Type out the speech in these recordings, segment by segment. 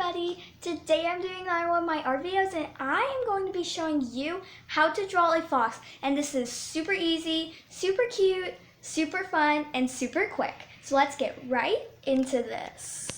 everybody! Today I'm doing another one of my art videos and I am going to be showing you how to draw a fox. And this is super easy, super cute, super fun, and super quick. So let's get right into this.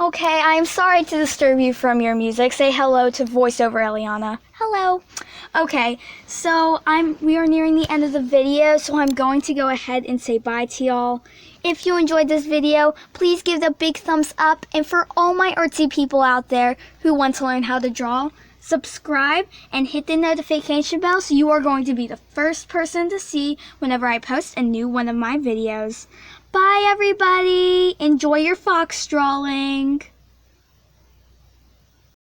Okay, I'm sorry to disturb you from your music. Say hello to voiceover Eliana. Hello. Okay, so we are nearing the end of the video, so I'm going to go ahead and say bye to y'all. If you enjoyed this video, please give it a big thumbs up. And for all my artsy people out there who want to learn how to draw, subscribe and hit the notification bell so you are going to be the first person to see whenever I post a new one of my videos. Bye everybody! Enjoy your fox drawing!